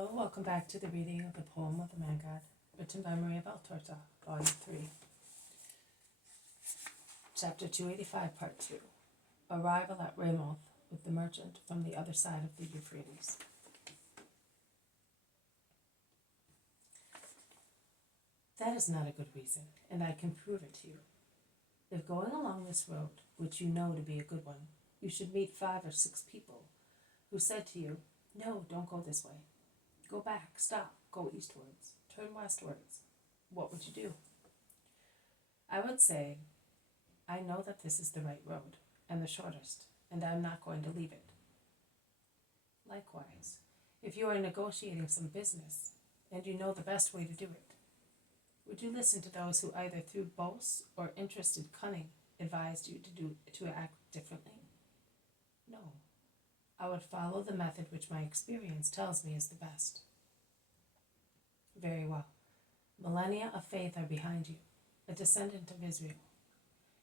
Hello, welcome back to the reading of the poem of the Man God, written by Maria Valtorta, Volume 3. Chapter 285, Part 2. Arrival at Ramoth with the merchant from the other side of the Euphrates. That is not a good reason, and I can prove it to you. If going along this road, which you know to be a good one, you should meet 5 or 6 people who said to you, "No, don't go this way. Go back, stop, go eastwards, turn westwards," what would you do? I would say, I know that this is the right road, and the shortest, and I am not going to leave it. Likewise, if you are negotiating some business, and you know the best way to do it, would you listen to those who either through boasts or interested cunning advised you to act differently? No. I would follow the method which my experience tells me is the best. Very well. Millennia of faith are behind you, a descendant of Israel.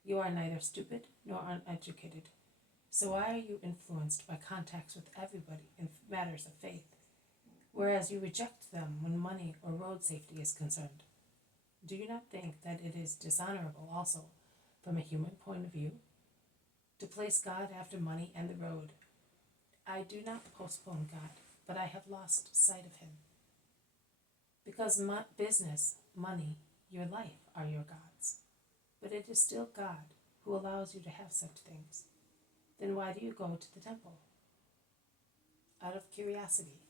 You are neither stupid nor uneducated. So why are you influenced by contacts with everybody in matters of faith, whereas you reject them when money or road safety is concerned? Do you not think that it is dishonorable also, from a human point of view, to place God after money and the road? I do not postpone God, but I have lost sight of him. Because business, money, your life are your gods. But it is still God who allows you to have such things. Then why do you go to the temple? Out of curiosity.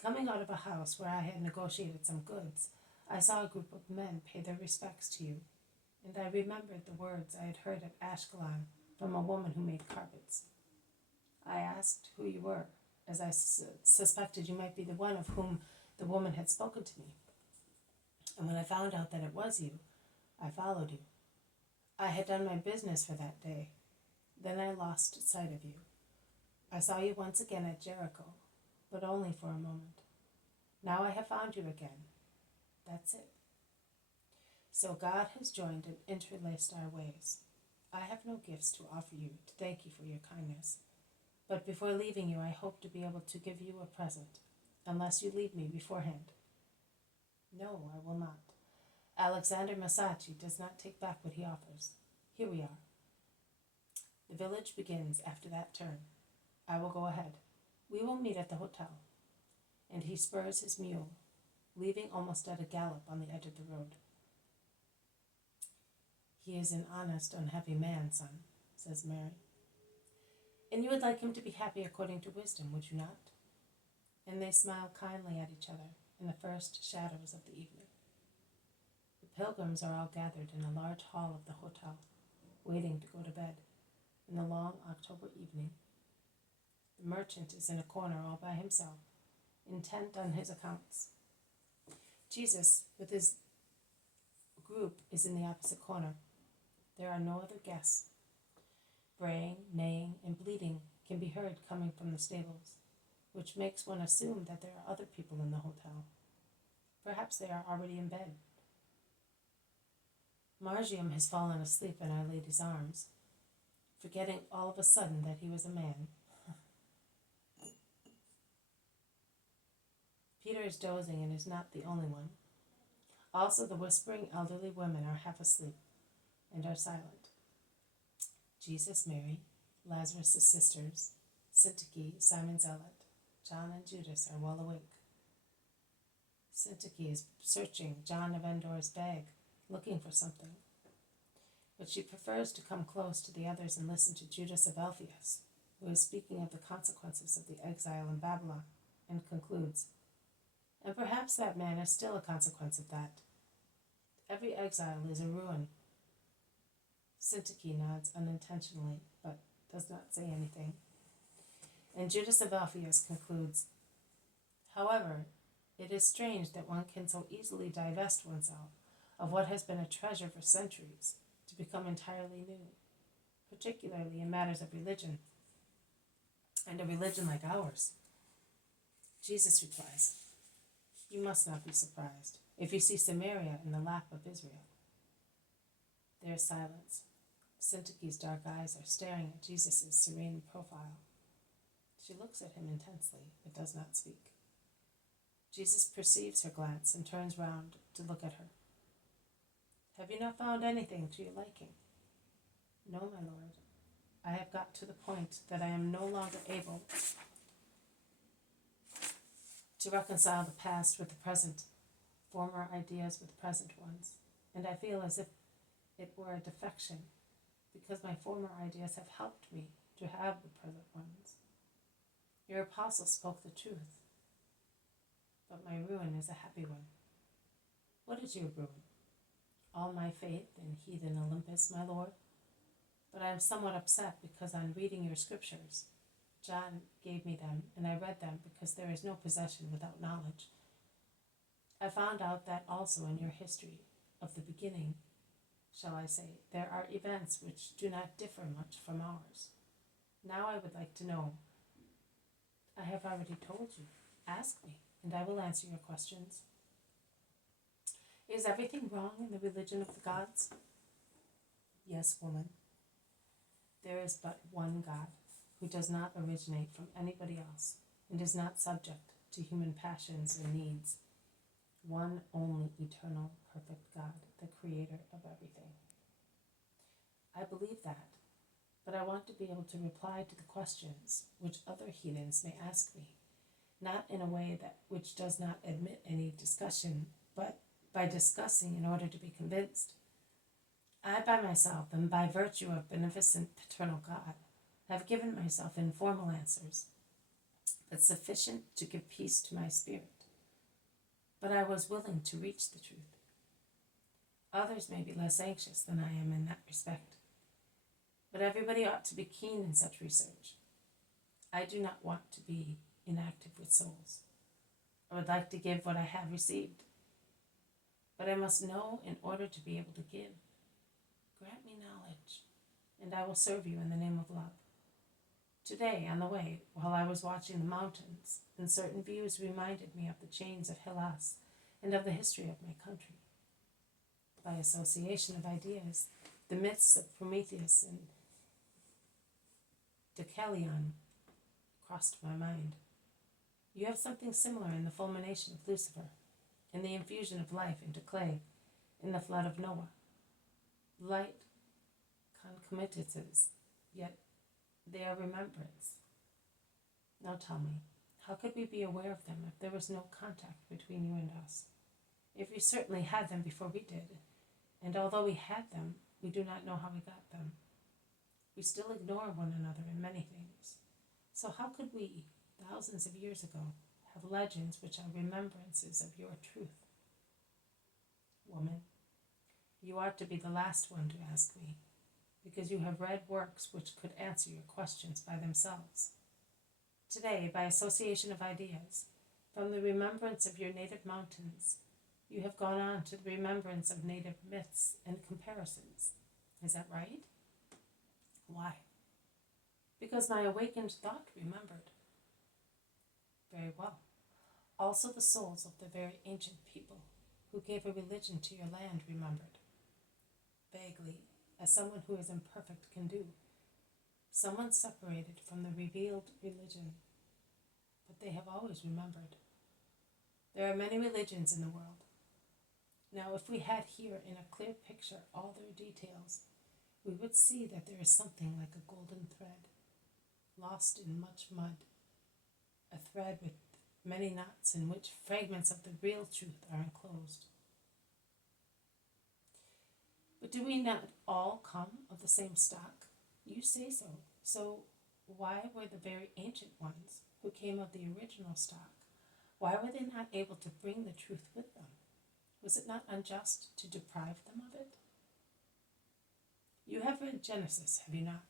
Coming out of a house where I had negotiated some goods, I saw a group of men pay their respects to you, and I remembered the words I had heard at Ashkelon from a woman who made carpets. I asked who you were, as I suspected you might be the one of whom the woman had spoken to me. And when I found out that it was you, I followed you. I had done my business for that day. Then I lost sight of you. I saw you once again at Jericho, but only for a moment. Now I have found you again. That's it. So God has joined and interlaced our ways. I have no gifts to offer you to thank you for your kindness. But before leaving you, I hope to be able to give you a present, unless you leave me beforehand. No, I will not. Alexander Masacci does not take back what he offers. Here we are. The village begins after that turn. I will go ahead. We will meet at the hotel. And he spurs his mule, leaving almost at a gallop on the edge of the road. He is an honest, unhappy man, son, says Mary. And you would like him to be happy according to wisdom, would you not? And they smile kindly at each other in the first shadows of the evening. The pilgrims are all gathered in a large hall of the hotel, waiting to go to bed in the long October evening. The merchant is in a corner all by himself, intent on his accounts. Jesus, with his group, is in the opposite corner. There are no other guests. Braying, neighing, and bleating can be heard coming from the stables, which makes one assume that there are other people in the hotel. Perhaps they are already in bed. Margium has fallen asleep in Our Lady's arms, forgetting all of a sudden that he was a man. Peter is dozing and is not the only one. Also, the whispering elderly women are half asleep and are silent. Jesus, Mary, Lazarus' sisters, Syntyche, Simon Zealot, John and Judas are well awake. Syntyche is searching John of Endor's bag, looking for something. But she prefers to come close to the others and listen to Judas of Ephesus, who is speaking of the consequences of the exile in Babylon, and concludes, and perhaps that man is still a consequence of that. Every exile is a ruin. Syntyche nods unintentionally, but does not say anything. And Judas of Ephesus concludes, however, it is strange that one can so easily divest oneself of what has been a treasure for centuries to become entirely new, particularly in matters of religion, and a religion like ours. Jesus replies, you must not be surprised if you see Samaria in the lap of Israel. There is silence. Syntyche's dark eyes are staring at Jesus' serene profile. She looks at him intensely, but does not speak. Jesus perceives her glance and turns round to look at her. Have you not found anything to your liking? No, my lord. I have got to the point that I am no longer able to reconcile the past with the present, former ideas with present ones, and I feel as if it were a defection, because my former ideas have helped me to have the present ones. Your apostle spoke the truth, but my ruin is a happy one. What is your ruin? All my faith in heathen Olympus, my lord? But I am somewhat upset because on reading your scriptures, John gave me them, and I read them because there is no possession without knowledge. I found out that also in your history of the beginning, shall I say, there are events which do not differ much from ours. Now I would like to know. I have already told you. Ask me, and I will answer your questions. Is everything wrong in the religion of the gods? Yes, woman. There is but one God, who does not originate from anybody else, and is not subject to human passions or needs. One only eternal, perfect God, the creator of everything. I believe that, but I want to be able to reply to the questions which other heathens may ask me, not in a way which does not admit any discussion, but by discussing in order to be convinced. I by myself, and by virtue of beneficent paternal God, have given myself informal answers, but sufficient to give peace to my spirit. But I was willing to reach the truth. Others may be less anxious than I am in that respect, but everybody ought to be keen in such research. I do not want to be inactive with souls. I would like to give what I have received, but I must know in order to be able to give. Grant me knowledge, and I will serve you in the name of love. Today, on the way, while I was watching the mountains, and certain views reminded me of the chains of Hellas and of the history of my country. By association of ideas, the myths of Prometheus and Deucalion crossed my mind. You have something similar in the fulmination of Lucifer, in the infusion of life into clay, in the flood of Noah. Light concomitances, yet they are remembrance. Now tell me, how could we be aware of them if there was no contact between you and us? If we certainly had them before we did, and although we had them, we do not know how we got them. We still ignore one another in many things. So how could we, thousands of years ago, have legends which are remembrances of your truth? Woman, you ought to be the last one to ask me, because you have read works which could answer your questions by themselves. Today, by association of ideas, from the remembrance of your native mountains, you have gone on to the remembrance of native myths and comparisons. Is that right? Why? Because my awakened thought remembered. Very well. Also the souls of the very ancient people who gave a religion to your land remembered. Vaguely, as someone who is imperfect can do. Someone separated from the revealed religion, but they have always remembered. There are many religions in the world. Now, if we had here in a clear picture all their details, we would see that there is something like a golden thread, lost in much mud, a thread with many knots in which fragments of the real truth are enclosed. But do we not all come of the same stock? You say so. So why were the very ancient ones who came of the original stock, why were they not able to bring the truth with them? Was it not unjust to deprive them of it? You have read Genesis, have you not?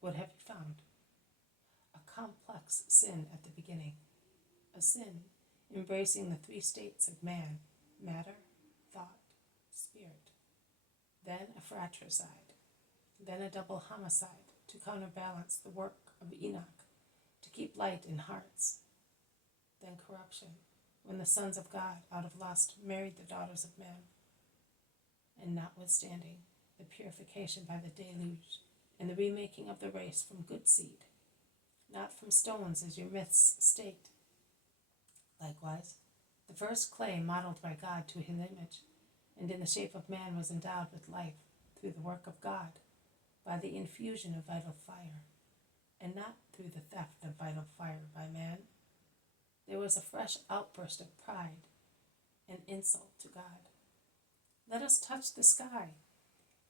What have you found? A complex sin at the beginning. A sin embracing the three states of man, matter, thought, spirit. Then a fratricide. Then a double homicide to counterbalance the work of Enoch, to keep light in hearts. Then corruption, when the sons of God out of lust married the daughters of men. And notwithstanding the purification by the deluge and the remaking of the race from good seed, not from stones as your myths state. Likewise, The first clay modeled by God to his image, and in the shape of man, was endowed with life through the work of God, by the infusion of vital fire, and not through the theft of vital fire by man. There was a fresh outburst of pride and insult to God. Let us touch the sky,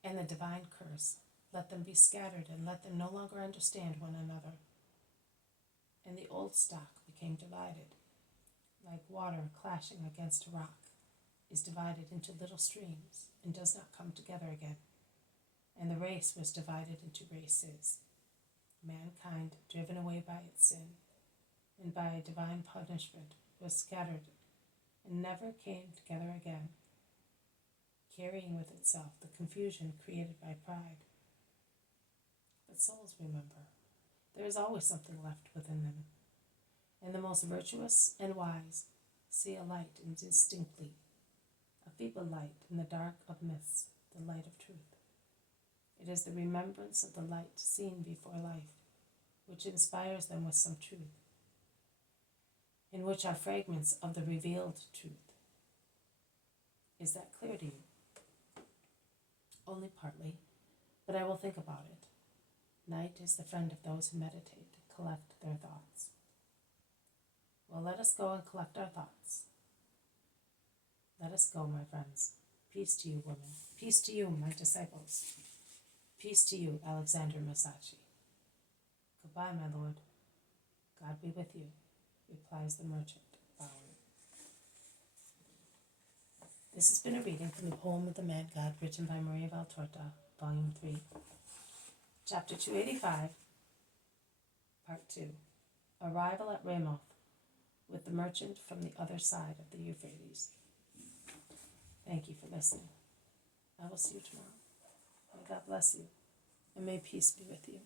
and the divine curse. Let them be scattered, and let them no longer understand one another. And the old stock became divided, like water clashing against a rock, is divided into little streams, and does not come together again. And the race was divided into races, mankind driven away by its sin, and by divine punishment was scattered, and never came together again, carrying with itself the confusion created by pride. But souls remember, there is always something left within them, and the most virtuous and wise see a light indistinctly, a feeble light in the dark of myths, the light of truth. It is the remembrance of the light seen before life, which inspires them with some truth, in which are fragments of the revealed truth. Is that clear to you? Only partly, but I will think about it. Night is the friend of those who meditate, collect their thoughts. Well, let us go and collect our thoughts. Let us go, my friends. Peace to you, women. Peace to you, my disciples. Peace to you, Alexander Masachi. Goodbye, my lord. God be with you, replies the merchant, bowing. This has been a reading from the poem of the Mad God, written by Maria Valtorta, Volume 3, Chapter 285, Part 2, Arrival at Ramoth, with the merchant from the other side of the Euphrates. Thank you for listening. I will see you tomorrow. May God bless you, and may peace be with you.